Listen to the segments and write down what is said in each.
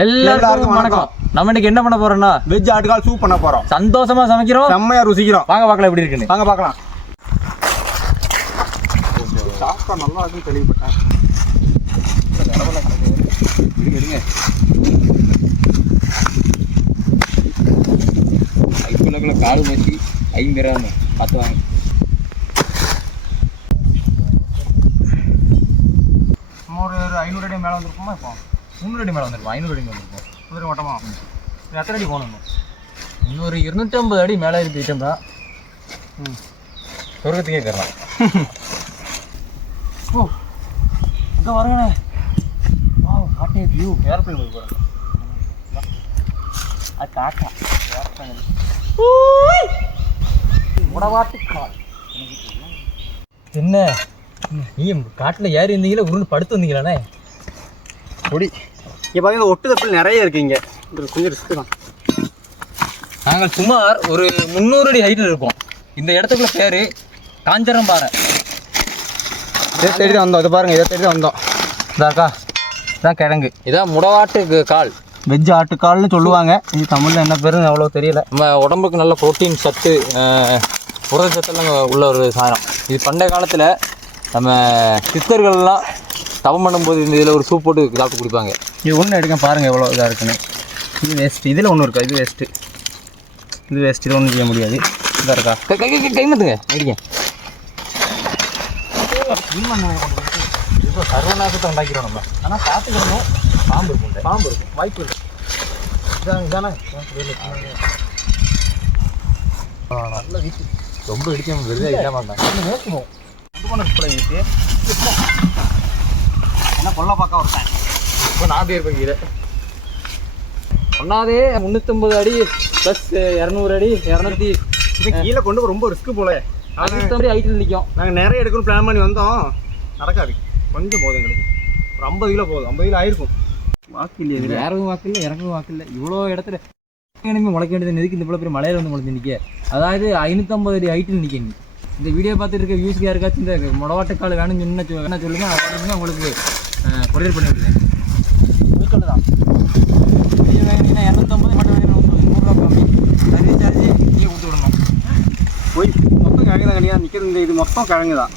எல்லாருக்கும் வணக்கம். நம்ம இன்னைக்கு என்ன பண்ண போறோம்னா வெஜ் ஆட்டுக்கால் சூப் பண்ண போறோம். சந்தோஷமா சமைக்கிறோம், செம்மையா ருசிக்கிறோம். வாங்க பார்க்கலாம் எப்படி இருக்குன்னு. வாங்க பார்க்கலாம். சாப்பிட்டா நல்லா இருக்குன்னு கேள்விப்பட்டேன். எடுங்க ஐக்குள்ள கால் வச்சு 5 கிராம் பார்த்து வாங்க. ஒரு 500 அடி மேலே வந்துருக்குமா? இப்போ 300 அடி மேலே வந்துருக்கும், 500 அடி மேலே வந்துருக்கும். குதிரை ஓட்டமா எத்தனை அடி போகணும்? இன்னொரு 250 அடி மேலே இருக்கிட்டோம்னா சொர்க்கத்துக்கே கரலாம். ஓ அங்கே வரங்கண்ணே. வா வாட் ஏ வியூ. ஏர்பிளைன் போய் போகிறேன். அது காக்கா முடவாட்டுக்கால். என்ன நீ காட்டில் ஏறி இருந்தீங்களா உருண்டு படுத்து வந்தீங்களாண்ணே? பொடி இங்கே பார்த்தீங்கன்னா ஒட்டு தப்பில் நிறைய இருக்குங்க. கொஞ்சம் ரிஸ்க்கு தான். நாங்கள் சுமார் ஒரு 300 அடி ஹைட்டில் இருப்போம். இந்த இடத்துக்குள்ள பேர் காஞ்சரம்பாறை. இதை தேடி தான் வந்தோம். இதை பாருங்கள், இதை தேடி தான் வந்தோம். இதாக்கா இதான் கிழங்கு. இதான் முடவாட்டுக்கு கால், வெஜ் ஆட்டுக்கால்னு சொல்லுவாங்க. இது தமிழில் என்ன பேருன்னு அவ்வளோ தெரியல. நம்ம உடம்புக்கு நல்ல ப்ரோட்டீன் சத்து, புரத சத்தெல்லாம் உள்ள ஒரு சாதனம். இது பண்டைய காலத்தில் நம்ம சித்தர்கள்லாம் தவம் பண்ணும்போது இந்த இதில் ஒரு சூப் போட்டு சாப்பிட்டு குடிப்பாங்க. இது ஒன்று எடுக்க பாருங்கள் எவ்வளோ இதாக இருக்குன்னு. இது வேஸ்ட்டு. இதில் ஒன்று இருக்கா? இது வேஸ்ட்டு. இது வேஸ்ட். இது ஒன்றும் செய்ய முடியாது. இதாக இருக்கா? கை மத்துங்க அடிங்க. இப்போ சர்வநாசத்தை உண்டாக்கிறோம் நம்ம. ஆனால் பார்த்துக்கணும், பாம்பு இருக்கும். பாம்பு இருக்கும், வாய்ப்பு இல்லை. இதானே நல்ல வீட்டு ரொம்ப இடிக்க விருதா இல்லாம இருந்தாங்க. நேற்றுவோம் இது பண்ண வீட்டு என்ன கொல்ல பார்க்க ஒருத்தன். இப்போ நான் பேர் பண்ணிக்கிறேன். ஒன்றாவதே 350 அடி ப்ளஸ் 200 அடி 200 இது கீழே கொண்டு ரொம்ப ரிஸ்க்கு போல. 500 அடி ஹைட்டில் நிற்கும். நாங்கள் நிறைய எடுக்கணும் பிளான் பண்ணி வந்தோம். நடக்காது. கொஞ்சம் போதும் எங்களுக்கு. ஒரு 50 கிலோ போதும். 50 கிலோ ஆயிருக்கும். வாக்கு இல்லையா? ஏறவும் வாக்கு இல்லை, இறங்கவும் வாக்கு இல்லை. இவ்வளோ இடத்துல இனிமே முளைக்க வேண்டியது எதுக்கு இந்த இவ்வளோ பெரிய மலையில் வந்து முளைச்சி நிற்க? அதாவது 550 அடி ஹைட்டில் நிற்க. இந்த வீடியோ பார்த்துட்டு இருக்க வியூஸ்க்கு யாருக்காச்சும் இந்த முடவாட்டுக்கால் வேணும்னு என்ன சொல்லுங்க, அவருக்கு உங்களுக்கு கொரியர் பண்ணி விடுறேன். வீட்டில் தான் நீங்கள் வாங்கினீங்கன்னா 250, மட்டும் வாங்கினா 100 ரூபா கம்மி. சர்வீஸ் சார்ஜ் நீங்கள் கொடுத்து விடணும். போய் மொத்தம் கிழங்கு தான் கிடையாது நிற்கிறது. இந்த இது மொத்தம் கிழங்கு தான்.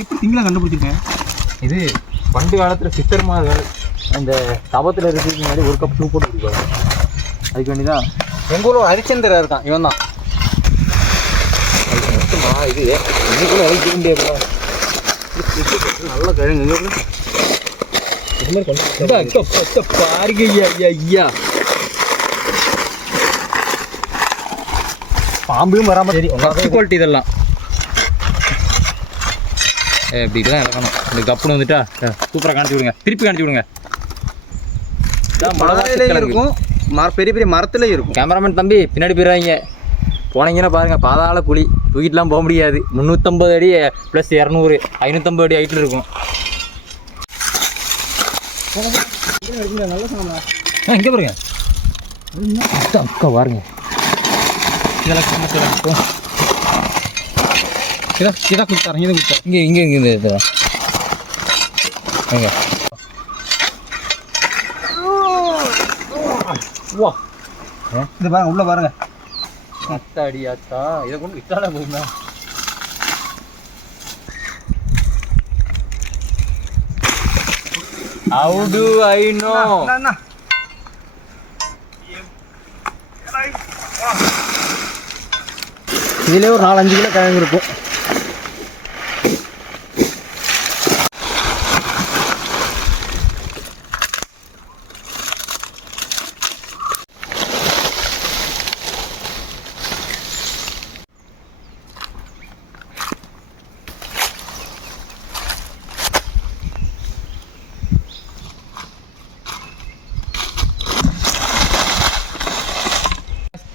எப்படி திங்களை கண்டுபிடிச்சிருக்கேன்? இது பண்டு காலத்தில் சித்தர்மார்கள் அந்த தபத்தில் இருக்கிறதுக்கு முன்னாடி ஒரு கப் சூப் போட்டு குடிப்பாங்க. அதுக்கு வேண்டிதான் எங்கள் ஊரில் ஹரிச்சந்திரா இருக்கான். இவன் தான். இது இன்னைக்குள்ள இறக்கி முடியாது. நல்ல கிழங்கு எங்கள் ஊரில் இது மாதிரி கொண்டு பாருங்க. ஐயா பாம்பும் வராமல் சரி குவாலிட்டி இதெல்லாம் இப்படி தான் இறக்கணும். இந்த கப்புன்னு வந்துட்டா சூப்பராக காணிச்சு விடுங்க, திருப்பி காணிச்சு விடுங்க. இருக்கும், பெரிய பெரிய மரத்துல இருக்கும். கேமராமேன் தம்பி பின்னாடி போயிடுவாங்க. போனீங்கன்னா பாருங்க, பாதாள குழி தூக்கிட்டுலாம் போக முடியாது. 350 அடி ப்ளஸ் 200 550 அடி ஹைட்டில் இருக்கும். இங்கே பாருங்க, அக்கா பாருங்க. இதெல்லாம் இதை கொடுத்தாரங்க. இதை கொடுத்தா இங்கே இங்கே இங்கே இந்த வா இது பாருங்க, உள்ள பாருங்க. அத்தா அடியாத்தா, இதை கொண்டு விட்டாலே போகுமா? How do I know? இதுல ஒரு 4-5 கிலோ கிழங்கு இருக்கும்.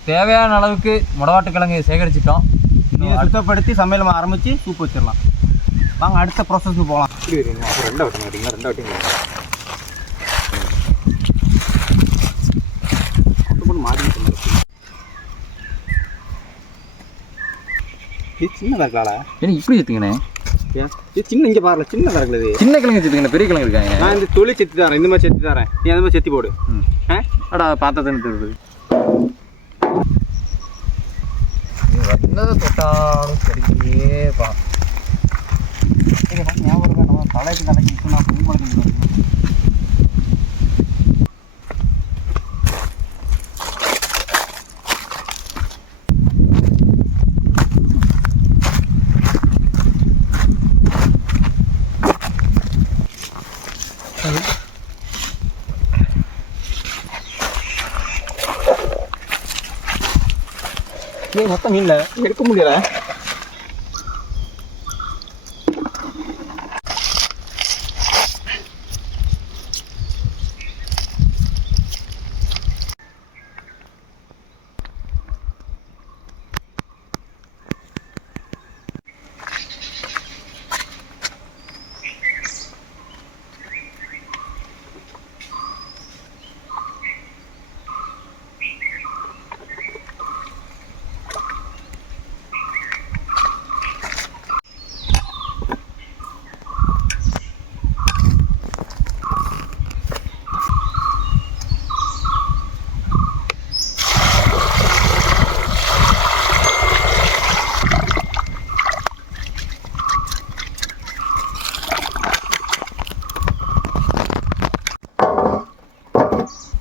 தேவையான அளவுக்கு முடவாட்டுக்கிழங்கு சேகரிச்சிட்டோம். நீங்கள் சுத்தப்படுத்தி சமையல் ஆரம்பித்து சூப் வச்சிடலாம். வாங்க அடுத்த ப்ராசஸ்க்கு போகலாம். சின்ன இருக்கலாம்ல. ஏன்னா இப்படி எடுத்துங்கண்ணே. இது சின்ன இங்கே பாருங்க சின்னதாக இருக்குது. சின்ன கிழங்கு செத்துக்கணும், பெரிய கிழங்கு இருக்காங்க. நான் இந்த தொழில் செத்து தரேன், இந்த மாதிரி செத்து தரேன், நீ அந்த மாதிரி செத்தி போடு. அடா பார்த்தா தானே தெரியுது. என்னதை தொட்டாலும் சரியேப்பா. சரி ஞாபகம் நம்ம தலைக்கு தலைக்கு நான் புது மலைக்கு மொத்தம் மீன்ல எடுக்க முடியல.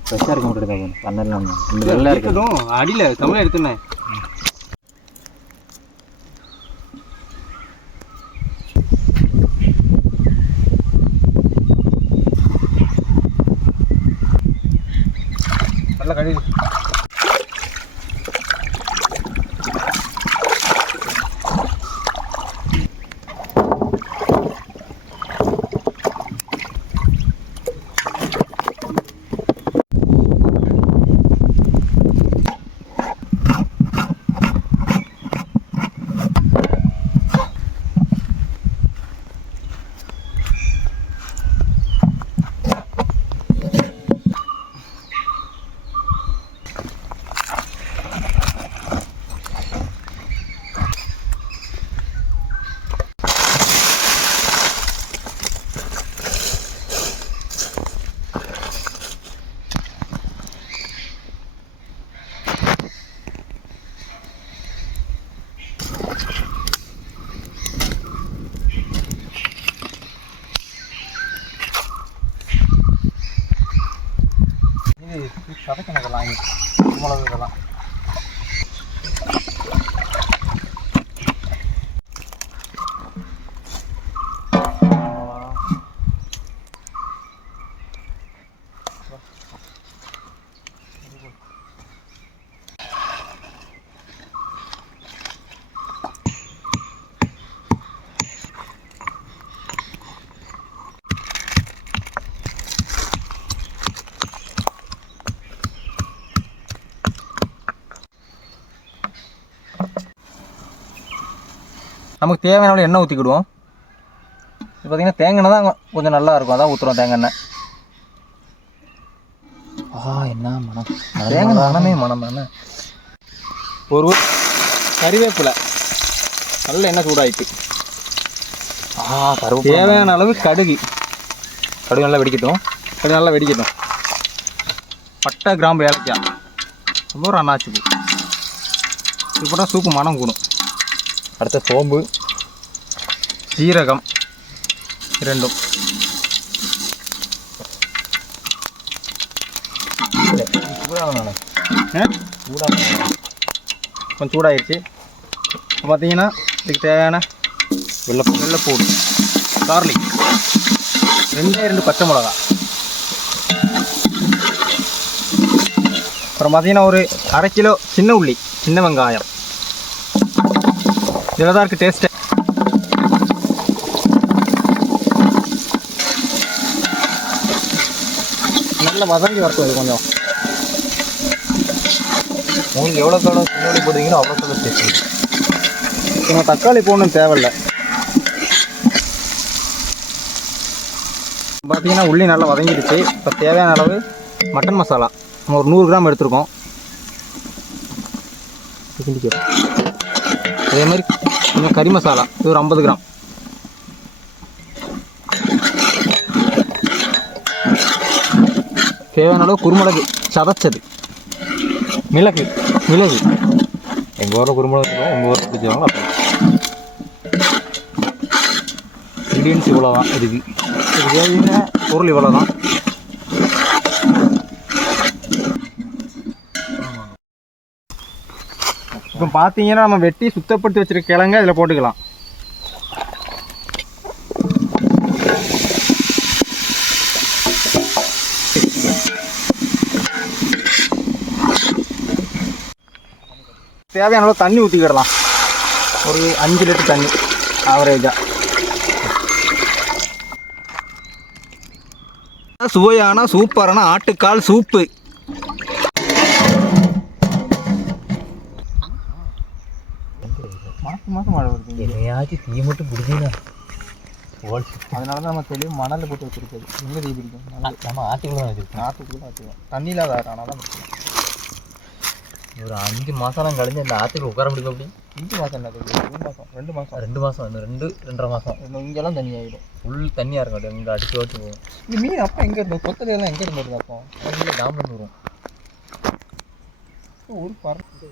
ஃப்ரெஷ்ஷாக இருக்க மாட்டேங்குது. பண்ணலாம் இந்த வெள்ளை இருக்கட்டும் அடியில் தமிழ் எடுத்துனேன். நல்லா கழுவி சதைக்கணக்கெல்லாம் மிளகு இதெல்லாம் நமக்கு தேவையான அளவு எண்ணெய் ஊற்றிக்கிடுவோம். இப்போ பார்த்தீங்கன்னா தேங்காய் எண்ணெய் தான் கொஞ்சம் நல்லா இருக்கும், அதான் ஊற்றுறோம் தேங்காய் எண்ணெய். என்ன மனம், தேங்காய் மனமே மனம் தானே. ஒரு கறிவேப்பிலை நல்ல எண்ணெய் சூடாயிட்டு. கருவேப்பிலை தேவையான அளவு கடுகு நல்லா வெடிக்கட்டும். கடுகு நல்லா வெடிக்கட்டும். பட்டை கிராம்பு ஏலக்காய் அப்புறம் அன்னாச்சி பூ இது போட்டால் சூப்பு மனம் கூடும். அடுத்த சோம்பு சீரகம் ரெண்டும் கொஞ்சம் சூடாகிடுச்சு. இப்போ பார்த்தீங்கன்னா இதுக்கு தேவையான வெள்ளைப்பூடு கார்லிக் 2 பச்சை மிளகா, அப்புறம் பார்த்தீங்கன்னா ஒரு 1/2 கிலோ சின்ன உள்ளி சின்ன வெங்காயம். இதில் தான் இருக்குது டேஸ்ட்டு. நல்லா வதங்கி வரட்டும். இது கொஞ்சம் உங்களுக்கு எவ்வளோ காலம் சின்ன உள்ளி போடுறீங்களோ அவ்வளோ காலம் டேஸ்ட். நம்ம தக்காளி போடணும் தேவையில்லை. பார்த்தீங்கன்னா உள்ளி நல்லா வதங்கிடுச்சு. இப்போ தேவையான அளவு மட்டன் மசாலா நம்ம ஒரு 100 கிராம் எடுத்துருக்கோம். அதே மாதிரி கொஞ்சம் கறி மசாலா இது ஒரு 50 கிராம். தேவையான அளவு குருமிளகு சதைச்சது, மிளகு எங்கள் ஊரில் குருமிளகு இருக்கும், உங்கள் ஊரில் பிடிச்சவங்களா அப்போ. இன்க்ரீடியன்ஸ் இவ்வளோ தான் இதுக்கு தேவையான பொருள் இவ்வளோ தான். இப்போ பார்த்தீங்கன்னா நம்ம வெட்டி சுத்தப்படுத்தி வச்சிருக்க கிழங்க இதில் போட்டுக்கலாம். தேவையான அளவு தண்ணி ஊற்றிக்கிடலாம். ஒரு 5 லிட்டர் தண்ணி ஆவரேஜாக. சுவையான சூப்பரான ஆட்டுக்கால் சூப்பு. மாதம் மழை வருது. என்னையாச்சும் தீ மட்டும் பிடிச்சினா அதனால தான் நம்ம தெளிவு மணலில் போட்டு வச்சுருக்கது. எங்கே தீ பிடிக்கும்? நம்ம ஆற்றுக்குள்ள தான் வச்சுருக்கோம். ஆற்றுக்குள்ளே தான் வச்சுருக்கோம். தண்ணியில் அதை அதனால தான் பிடிக்கும். ஒரு 5 மாதம் கழிஞ்சு இந்த ஆற்றுக்கு உட்கார முடியும். அப்படி 5 மாதம் என்ன? 2 மாதம் 2 மாதம் இன்னும் 2.5 மாதம் இங்கெல்லாம் தண்ணி ஆகிடும். ஃபுல் தண்ணியாக இருக்கும். இங்கே அடிச்சு ஓட்டு போகும். இந்த மீன் அப்போ எங்கே இருந்தோம்? கொத்தலையெல்லாம் எங்கே இருந்து வருது? அப்போ அதில் டேம்லேருந்து வரும். ஒரு பறந்து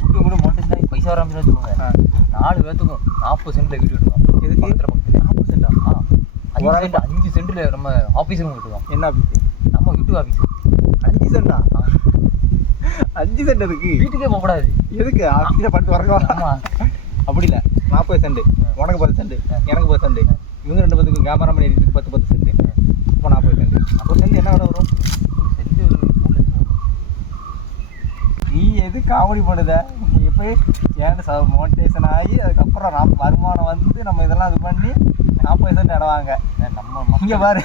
யூடியூப் கூட மோட்டேஜ் தான் பைசா வராமல் வச்சுக்கோங்க. 4 பேர்த்துக்கும் 40 சென்ட்டில் வீடு விட்டுருவோம். எதுக்கு? 40 சென்டா? 5 சென்ட்டில் நம்ம ஆஃபீஸ் ரூம் விட்டுருவோம். என்ன ஆஃபீஸ்? நம்ம யூடியூப் ஆஃபீஸ். 5 சென்டா? 5 சென்ட் எதுக்கு? வீட்டுக்கே போகக்கூடாது. எதுக்கு? ஆஃபீஸில் படுத்து வரலாம். ஆமாம், அப்படி இல்லை. 40 சென்ட் உனக்கு 10 சென்ட் எனக்கு 10 சென்ட் இவங்க 2 பேத்துக்கு கேமராமேன் எடிட்டு 10 சென்ட். இப்போ 40 சென்ட். 40 சென்ட் என்ன விட வரும்? சென்ட் ஒரு 3 லட்சம் வரும். நீ எது காமெடி பண்ணுத? நீ எப்போயே ஏன்னு மோட்டிவேஷன் ஆகி அதுக்கப்புறம் வருமானம் வந்து நம்ம இதெல்லாம் இது பண்ணி 40 சென்ட் இடவாங்க. நம்ம இங்கே பாரு,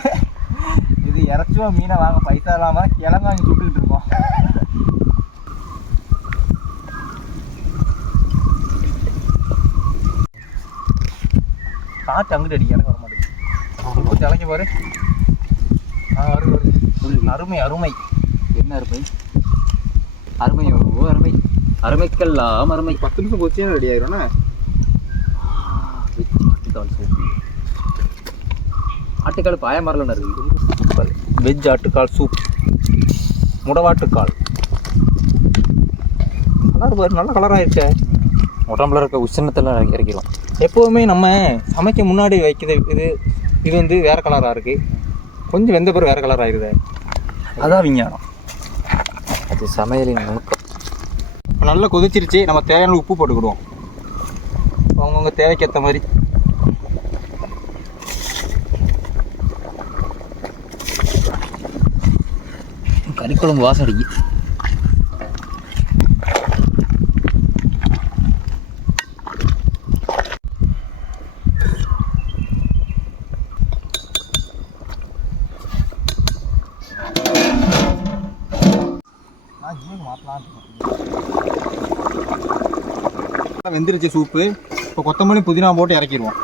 இது இறச்சுவா மீனை வாங்க பைசா இல்லாமல் கிழங்கு வாங்கி சுட்டுக்கிட்டு இருக்கோம். காற்று அங்கிட்டு அடி எனக்கு வர மாட்டேங்குது. இப்போ திளைக்க பாரு. வருது. அருமை அருமை. என்ன அருமை? அருமையோ அருமை, அருமைக்கெல்லாம் அருமை. 10 நிமிஷம் போச்சே ரெடி ஆயிரும்ண்ணா. ஆட்டுக்கால் பாய மரலன்னு இருக்குது. வெஜ் ஆட்டுக்கால் சூப், முடவாட்டுக்கால். கலர் பாரு, நல்ல கலராக இருக்கே. உடம்புல இருக்க உஷ்ணத்தெல்லாம் இறக்கிடும். எப்போவுமே நம்ம சமைக்க முன்னாடி வைக்கிறது இது வந்து வேறு கலராக இருக்குது. கொஞ்சம் வெந்த பிறகு வேறு கலர் ஆகிடுது. அதான் விஞ்ஞானம். அது சமையலின் நுணுக்கம். இப்போ நல்லா கொதிச்சிருச்சு. நம்ம தேவையான உப்பு போட்டுக்கிடுவோம் அவங்கவுங்க தேவைக்கேற்ற மாதிரி. கறிக்குழம்பு வாசம் அடிக்கு. வெந்துருச்சு சூப்பு. இப்போ கொத்தமல்லி புதினா போட்டு இறக்கிடுவோம்.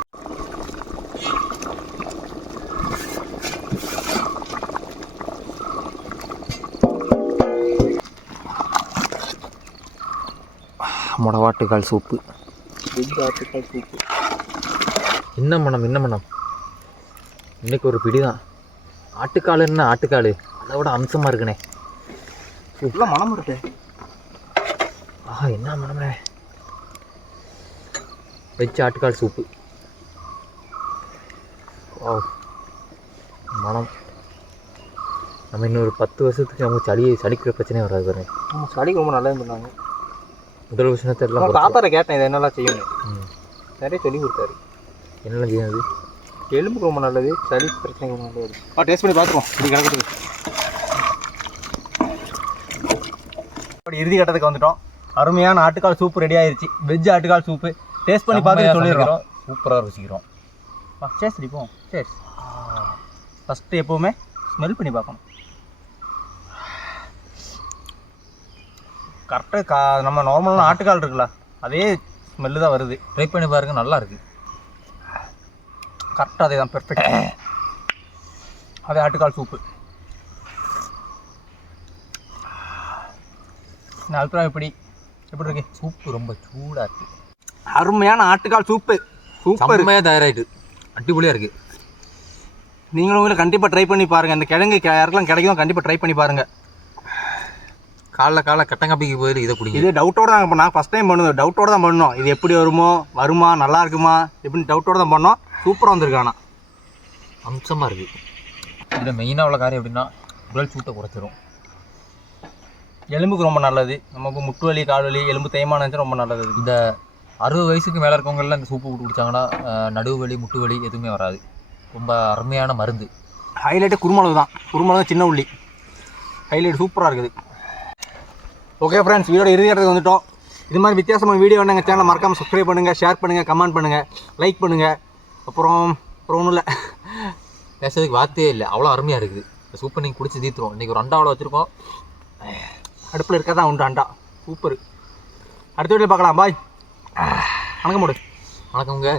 முடவாட்டுக்கால் சூப்பு. ஆட்டுக்கால் சூப்பு. என்ன மனம், என்ன மனம். இன்னைக்கு ஒரு பிடி தான். ஆட்டுக்கால் என்ன ஆட்டுக்கால், அதை விட அம்சமாக இருக்குண்ணே. இவ்வளோ மனம் இருக்கு. ஆஹா, என்ன மனமே. வெஜ் ஆட்டுக்கால் சூப்பு. ஓ மனம். நம்ம இன்னொரு 10 வருஷத்துக்கு அவங்க சளிக்கிற பிரச்சனையே வராது பாருங்க. சளிக்கு ரொம்ப நல்லது பண்ணாங்க. உடல் உஷ்ணத்தை எல்லாம் தாத்தாரை கேட்டேன் இதை என்னெல்லாம் செய்யணும். நிறைய சொல்லி கொடுத்தாரு. என்னெல்லாம் செய்யாது. எலும்புக்கு ரொம்ப நல்லது, சளி பிரச்சனைக்கு ரொம்ப நல்லது. டேஸ்ட் பண்ணி பார்த்துருவோம். இப்படி கிடக்குது. அப்படி இறுதி கட்டத்துக்கு வந்துட்டோம். அருமையான ஆட்டுக்கால் சூப்பு ரெடி ஆயிடுச்சு. வெஜ் ஆட்டுக்கால் சூப்பு டேஸ்ட் பண்ணி பார்த்துட்டு சொல்லிடுறோம். சூப்பராக ருசிக்கிறோம். சரி சரிப்போம். சரி, ஃபஸ்ட்டு எப்போவுமே ஸ்மெல் பண்ணி பார்க்கணும். கரெக்டாக நம்ம நார்மலான ஆட்டுக்கால் இருக்குல்ல, அதே ஸ்மெல்லு தான் வருது. ட்ரை பண்ணி பாருங்கள், நல்லா இருக்குது. கரெக்டாக அதே தான், பெர்ஃபெக்ட். அதே ஆட்டுக்கால் சூப்பு. நான் அபிப்பிராயம் எப்படி இருக்கு? சூப்பு ரொம்ப சூடாக இருக்குது. அருமையான ஆட்டுக்கால் சூப்பு. சூப்பர், செம்மையாக தயாராகிட்டு அடிப்பொலியாக இருக்குது. நீங்களும் கண்டிப்பாக ட்ரை பண்ணி பாருங்கள். இந்த கிழங்கு யாருக்கெல்லாம் கிடைக்கும் கண்டிப்பாக ட்ரை பண்ணி பாருங்கள். காலைல கட்டங்காப்பிக்கு போயிட்டு இதை குடிக்கும். இது டவுட்டோடு நாங்கள் நான் ஃபஸ்ட் டைம் பண்ணுவோம். டவுட்டோடு தான் பண்ணோம். இது எப்படி வருமா நல்லா இருக்குமா எப்படின்னு டவுட்டோடு தான் பண்ணோம். சூப்பராக வந்திருக்காண்ணா, அம்சமாக இருக்குது. இதில் மெயினாக உள்ள காரியம் எப்படின்னா உடல் சூட்டை குறைச்சிரும். எலும்புக்கு ரொம்ப நல்லது. நமக்கு முட்டு வலி கால் வலி எலும்பு தேய்மானம் இருந்துச்சு ரொம்ப நல்லது. இந்த 60 வயசுக்கு மேலே இருக்கவங்கெல்லாம் இந்த சூப்பு போட்டு குடித்தாங்கன்னா நடுவு வலி முட்டு வலி எதுவுமே வராது. ரொம்ப அருமையான மருந்து. ஹைலைட்டு குருமிளகு தான். குருமிளகு சின்ன உள்ளி ஹைலைட் சூப்பராக இருக்குது. ஓகே ஃப்ரெண்ட்ஸ், வீடியோட இறுதி இடத்துக்கு வந்துட்டோம். இது மாதிரி வித்தியாசமான வீடியோ எங்கள் சேனலை மறக்காமல் சப்ஸ்கிரைப் பண்ணுங்கள், ஷேர் பண்ணுங்கள், கமெண்ட் பண்ணுங்கள், லைக் பண்ணுங்கள். அப்புறம் ஒன்றும் இல்லை, பேசுறதுக்கு வார்த்தையே இல்லை, அவ்வளோ அருமையாக இருக்குது. இந்த சூப்பர் நீங்கள் குடிச்சு தீர்த்துருவோம். இன்றைக்கி ஒரு அண்டாவில் வச்சுருக்கோம். அடுப்பில் இருக்கதான் உண்டு அண்டா. சூப்பர். அடுத்த வீடியோவில் பார்க்கலாம். பாய். வணக்கம் போடு. வணக்கங்க.